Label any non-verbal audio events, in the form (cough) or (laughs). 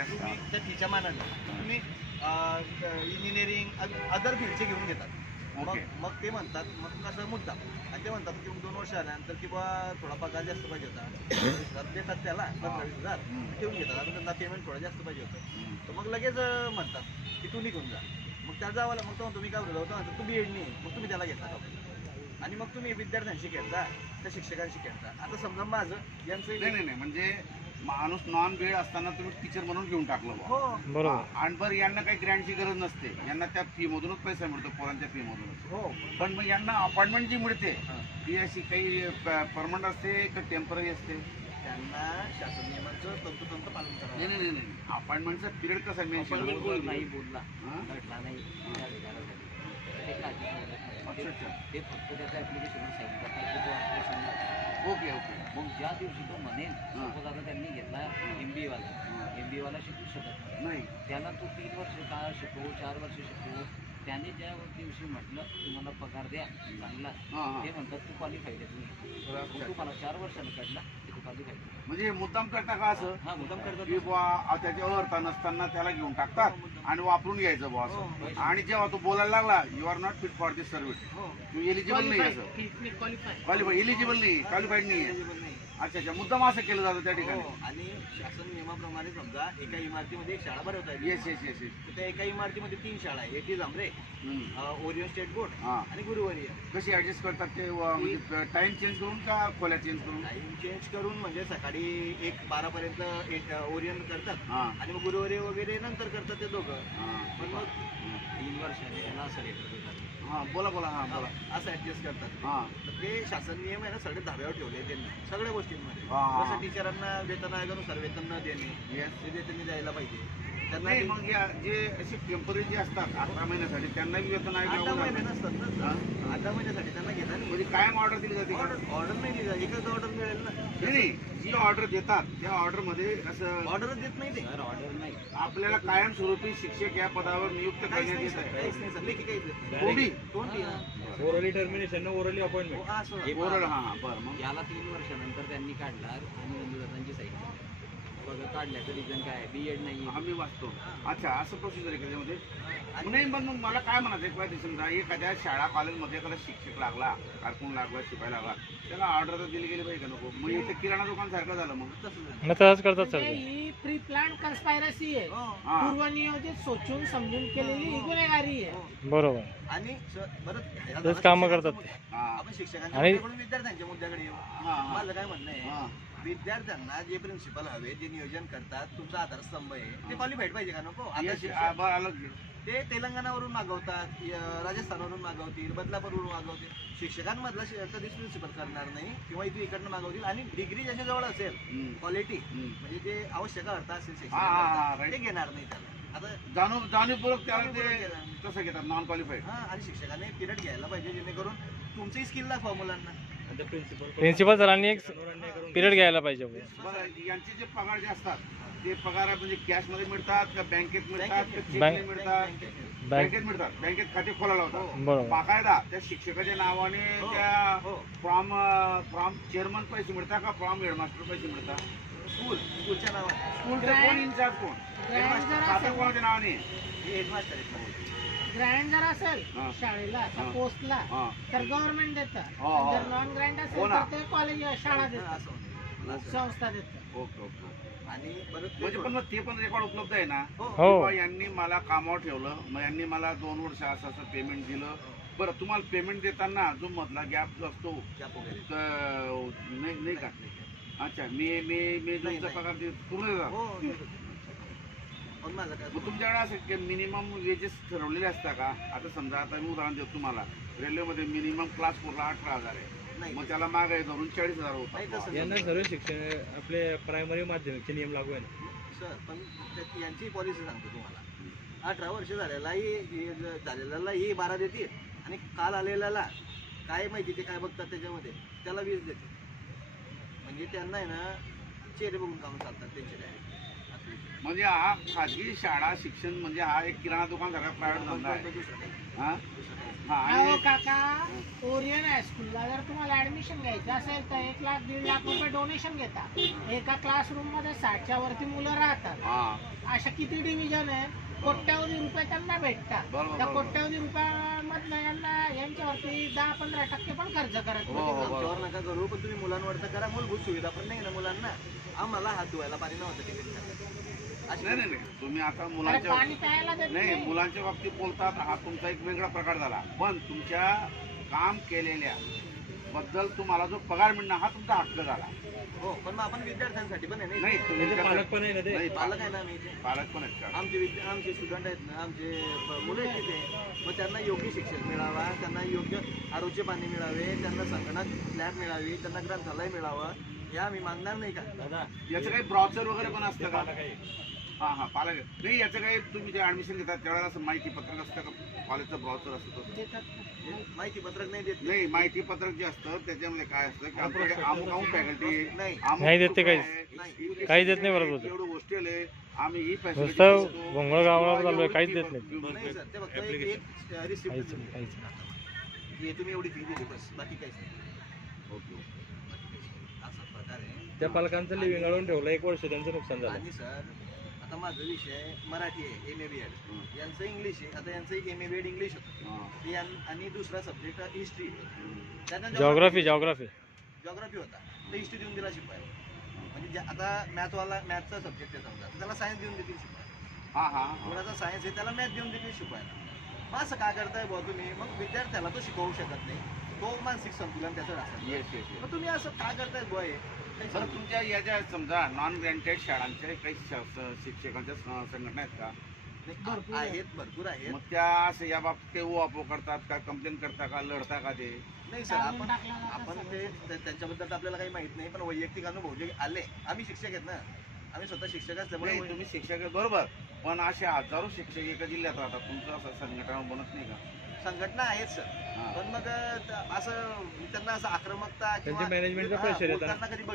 तुम्ही त्या फीच्या मानाने तुम्ही इंजिनिअरिंग अदर फील्डचे घेऊन घेतात. मग मग ते म्हणतात मग कसं मुद्दा आणि ते म्हणतात की मग दोन वर्ष आल्यानंतर की बा थोडा पगार जास्त पाहिजे होता. देतात त्याला पंधरा वीस हजार. ठेवून घेतात. आता त्यांना पेमेंट थोडं जास्त पाहिजे होतं. तर मग लगेच म्हणतात की तू निघून जा. मग त्या जावाला मग तो म्हणतो मी काय बोलतो होतो? तू बी एड नाही मग तुम्ही त्याला घेता आणि मग तुम्ही विद्यार्थ्यांशी खेळता त्या शिक्षकांशी खेळता. आता समजा माझं यांचं नाही नाही. म्हणजे माणूस नॉन बेड असताना तुम्ही टीचर म्हणून घेऊन टाकलं. हो. बरोबर. आणि बरं यांना काही ग्रँडची गरज नसते. यांना त्या फी मधूनच पैसा मिळतो पोरांच्या फी मधूनच. हो. पण मग यांना अपॉइंटमेंट जी मिळते हा. ती अशी काही परमनंट असते का टेंपररी असते? त्यांना शासन नियमांचं तंतोतंत पालन नाही करावं नाही नाही नाही अपॉइंटमेंटचा पिरियड कसा कोणी नाही बोलला? घडला नाही. अच्छा अच्छा. ते फक्त त्याचं ऍप्लिकेशन साईन मग ज्या दिवशी तो म्हणेल. सपोज आता त्यांनी घेतला एम बी वाला हा. एम बी वाला शिकू शकत नाही नाही त्याला तो तीन वर्ष का शिकवू चार वर्ष शिकवू त्याने ज्या दिवशी म्हटलं तुम्हाला पगार द्या चांगला. हां हां. ते म्हणतात तू क्वालिफाईड आहे तुम्ही मग तू मला चार वर्षानं काढला की तू क्वालिफाईड म्हणजे मुद्दाम करता का असं? हा मुद्दाम करतात की बुवा त्याच्यावर अर्थ नसताना त्याला घेऊन टाकतात आणि वापरून घ्यायचं बुवा हो, असं आणि जेव्हा तो बोलायला लागला you are not fit for this service हो. तू एलिजिबल नाही असं. क्वालिफाय एलिजिबल नाही. क्वालिफाईड नाही. अच्छा अच्छा. मुद्दाम असं केलं जातं त्या ठिकाणी. हो, आणि शासन नियमाप्रमाणे समजा एका इमारतीमध्ये एक शाळा भरवता येते. येस येस येस येस तर त्या एका इमारतीमध्ये तीन शाळा आहे. एक ही जांभरे ओरियन स्टेट बोर्ड हां. आणि गुरुवारी कशी ऍडजस्ट करतात ते व- म्हणजे टाइम चेंज करून का खोल्या चेंज करून? टाइम चेंज करून म्हणजे सकाळी एक बारापर्यंत एक ओरियन करतात हां. आणि मग गुरुवारी वगैरे नंतर करतात ते दोघं. हां. पण मग तीन वर्षाने त्याला असं लेटर देतात हां बोला बोला हां बोला. असं ऍडजस्ट करतात हां. तर ते शासन नियम आहे ना सगळे धाब्यावर ठेवले त्यांनी. सगळ्या गोष्टींमध्ये. हा. जसं टीचरांना वेतन आयोगानुसार वेतन न देणे ते वेतन द्यायला पाहिजे. त्यांना मग या जे असे टेंपररी जे असतात अकरा महिन्यासाठी त्यांनाही वेतन आयोग आठ महिने. नसतात ना? आठ महिन्यासाठी त्यांना घेता नाही म्हणजे कायम ऑर्डर दिली जाते? ऑर्डर ऑर्डर नाही दिला एकच ऑर्डर मिळेल ना. नाही जी ऑर्डर देतात त्या ऑर्डरमध्ये असं ऑर्डरच देत नाही ते. सर ऑर्डर नाही. आपल्याला कायमस्वरूपी शिक्षक या पदावर नियुक्त करण्यात नाही येत आहे. काहीच नाही सर लेखी काहीच देत नाही. कोंडी तोंडी हा. ओरली टर्मिनेशन ओरली अपॉइंटमेंट हो, असं हे बरं मग. याला तीन वर्षानंतर त्यांनी काढला आणि नंदुदासांची साईन बघा काढल्याचं रिझन काय आहे बी एड नाही आम्ही वाचतो. अच्छा असं प्रोसिजर आहे का त्याच्यामध्ये नाही पण मग मला काय म्हणायचं एक पाहिजे समजा एखाद्या शाळा कॉलेजमध्ये एखादा शिक्षक लागला कारकून लागला शिपाई लागला त्याला ऑर्डर तर दिली गेली पाहिजे का नको? मग इथे किराणा दुकान सारखं झालं मग. तसं झालं. मग तसंच करतात सर ही प्री प्लॅन कन्स्पायरसी आहे. हो, हा. पूर्वनियोजित सोचून समजून केलेली ही गुन्हेगारी आहे. हो. बरोबर. आणि बरं ह्या तेच झाला कामं शिक्षकांचा करतात. आपण शिक्षकांच्या आणि- मुद्द्याकडून विद्यार्थ्यांच्या मुद्द्याकडे येऊ. हा, हा. माझं काय म्हणणं आहे हा. विद्यार्थ्यांना जे प्रिन्सिपल हवे जे नियोजन करतात तुमचा आधारस्तंभ आहे ते क्वालिफाईड पाहिजे का नको आता शिक्षक- ते तेलंगणावरून मागवतात य- राजस्थानवरून मागवतील बदलापूरवरून मागवतील शिक्षकांमधला शि- कधीच प्रिन्सिपल करणार नाही किंवा इथे इकडनं मागवतील आणि डिग्री ज्याच्या जवळ असेल हम्म. क्वालिटी हम्म. म्हणजे जे आवश्यक अर्थ असेल हा, हा, हा, right. ते घेणार नाही त्याला आता जाणून जाणीवपूर्वक त्याला जाणीवपूर्वक ते केलं. तसं घेतात नॉन क्वालिफाईड हा आणि शिक्षकाने पिरियड घ्यायला पाहिजे जेणेकरून तुमचंही स्किल दाखवा मुलांना प्रिन्सिपल सरांनी एक पिरियड घ्यायला पाहिजे यांचे जे पगार जे असतात ते पगार म्हणजे कॅशमध्ये मिळतात का बँकेत मिळतात बँकेत मिळतात? बँक बँकेत मिळतात. बँकेत खाते खोलायला होतात. बरोबर. बाकायदा त्या शिक्षकाच्या नावाने हो, त्या हो. फ्रॉम फ्रॉम चेअरमन पैसे मिळतात का फ्रॉम हेडमास्टर पैसे मिळतात? स्कूल स्कूलच्या नावात स्कूलचे कोण इन्चार्ज कोण? कोणाच्या नावाने? हे हेडमास्टर ग्रँड जर असेल हा. शाळेला हा. पोस्टला हा तर गव्हर्नमेंट देतं हो, हो. जर नॉन ग्रँड हो असेल ना. तर ते कॉलेज शाळा हा, देतात असं होतं. असं. संस्था देतात ओके ओके आणि परत म्हणजे पण मग ते पण रेकॉर्ड उपलब्ध आहे ना हो. हो. किंवा यांनी मला कामावर ठेवलं मग यांनी मला दोन वर्ष असं असं पेमेंट दिलं बरं तुम्हाला पेमेंट देताना जो मधला गॅप जो असतो गॅप वगैरे तर नाही नाही का अच्छा मी मी मी नाही, तुमचा नाही. पगार पूर्ण हो देतो. (laughs) (laughs) पण माझं काय मग तुमच्याकडे असं मिनिमम वेजेस ठरवलेले असतात का? आता समजा आता मी उदाहरण देतो तुम्हाला. रेल्वेमध्ये मिनिमम क्लास पूर्ण अठरा हजार आहे. नाही. मग त्याला मागे धरून चाळीस हजार नाही होतात तसं यांना. सर्व शिक्षण आपले प्रायमरी माध्यमिकचे नियम लागू आहे सर पण त्या- यांची पॉलिसी सांगतो तुम्हाला. अठरा वर्ष झालेलाही हे ज- झालेल्यालाही बारा देतील आणि काल आलेल्याला काय माहिती ते काय बघतात त्याच्यामध्ये? त्याला वीस देतील. म्हणजे त्यांना आहे ना चेहरे बघून काम चालतात त्यांचे डायरेक्ट म्हणजे हा खाजगी शाळा शिक्षण म्हणजे हा एक किराणा दुकान सारखा प्रायव्हेट धंदा आहे. हा? हा काका ओरियन हायस्कूलला जर तुम्हाला ऍडमिशन घ्यायचं असेल तर एक लाख दीड लाख रुपये डोनेशन घेता. एका क्लासरूममध्ये साठच्या वरती मुलं राहतात. हा. अशा किती डिव्हिजन आहे? कोट्यावधी रुपये त्यांना भेटतात. त्या. कोट्यावधी रुपयामधनं यांना यांच्यावरती दहा पंधरा टक्के पण खर्च करत हो. हो. आमच्यावर नका करू पण तुम्ही मुलांवर तर करा. मूलभूत सुविधा पण नाही ना मुलांना. आम्हाला हात धुवायला पाणी नव्हतं टिफिन नाही नाही नाही. तुम्ही आता मुलांच्या नाही मुलांच्या बाबतीत बोलतात हा तुमचा एक वेगळा प्रकार झाला. पण तुमच्या काम केलेल्या बद्दल तुम्हाला जो पगार मिळणं हा तुमचा हक्क झाला. हो पण मग आपण विद्यार्थ्यांसाठी पण आहे नाही तुम्ही कसं- पालक पण आहे ना ते? नाही, पालक आहे ना आम्ही इथे. पालक पण आहेत का? आमचे विद्या आमचे स्टुडंट आहेत ना आमचे ब- मुलं आहेत तिथे. मग त्यांना योग्य शिक्षण मिळावा त्यांना योग्य आरोग्य पाणी मिळावे त्यांना संगणक लॅब मिळावी त्यांना ग्रंथालय मिळावं हे आम्ही मागणार नाही का? याचं काही ब्राउचर वगैरे पण असतं का? हा हा पालक नाही याचं काही तुम्ही जे ऍडमिशन घेतात त्यावेळेला असं माहिती पत्रक असतं का कॉलेजचं ब्राउचर असतं तसं? माहिती पत्रक नाही देत नाही माहिती पत्रक जे असतं त्याच्यामध्ये काय असतं की आमच्याकडे अमुक अमुक फॅकल्टी नाही नाही देत ते काहीच. काहीच देत नाही बरोबर. एवढं गोष्टी आले आम्ही ही facility नुसतं देतो. भोंगळ गावाला किंवा काहीच देत नाही. fee नाही भरतो. सर ते फक्त एक एक रिसिप्ट काहीच नाही, काहीच नाही. हे तुम्ही एवढी फी दिली बस बाकी काहीच नाही ओके, ओके. बाकी काहीच नाही. असा प्रकार आहे त्या पालकांचं लिव्हिंग अडवून ठेवलं एक वर्ष त्यांचं नुकसान झालं आणि सर आता माझा विषय मराठी आहे एम ए बी एड हं. यांचं इंग्लिश आहे. आता यांचं M A B Ed English होतं. हा. यां- आणि दुसरा सब्जेक्ट हिस्ट्री. त्यांना जॉग्राफी जॉग्राफी जॉग्राफी होता. तर हिस्ट्री देऊन दिला शिकवायला. म्हणजे ज्या- आता मॅथवाला मॅथचा सब्जेक्ट आहे समजा. तर त्याला सायन्स देऊन देतील शिकवायला. हा हा. हा. कोणाचा सायन्स आहे त्याला मॅथ देऊन देतील शिकवायला. मग असं का करताय बुवा तुम्ही? मग विद्यार्थ्याला तो शिकवू शकत नाही. तो मानसिक संतुलन त्याचं राहतं येस येस येस मग तुम्ही असं का करताय बुवा हे? सर तुमच्या या ज्या समजा नॉन ग्रँटेड शाळांच्या काही शिक्षकांच्या संघटना आहेत का? भरपूर. आहेत. भरपूर आहेत. मग त्या असं या बाबतीत ते वापो करतात का? कंप्लेंट करता का? लढता का ते? नाही सर आपण आपण. ते त्या- त्यांच्याबद्दल तर आपल्याला काही माहीत नाही पण वैयक्तिक अनुभव जे आले आम्ही शिक्षक आहेत ना. आम्ही स्वतः शिक्षक असल्यामुळे तुम्ही शिक्षक आहेत बरोबर. पण असे हजारो शिक्षक एका जिल्ह्यात राहतात. तुमचं असं संघटना बनत नाही का? संघटना आहेत सर. हा. पण मग असं त्यांना असं आक्रमकता. बोलताना कधी बघ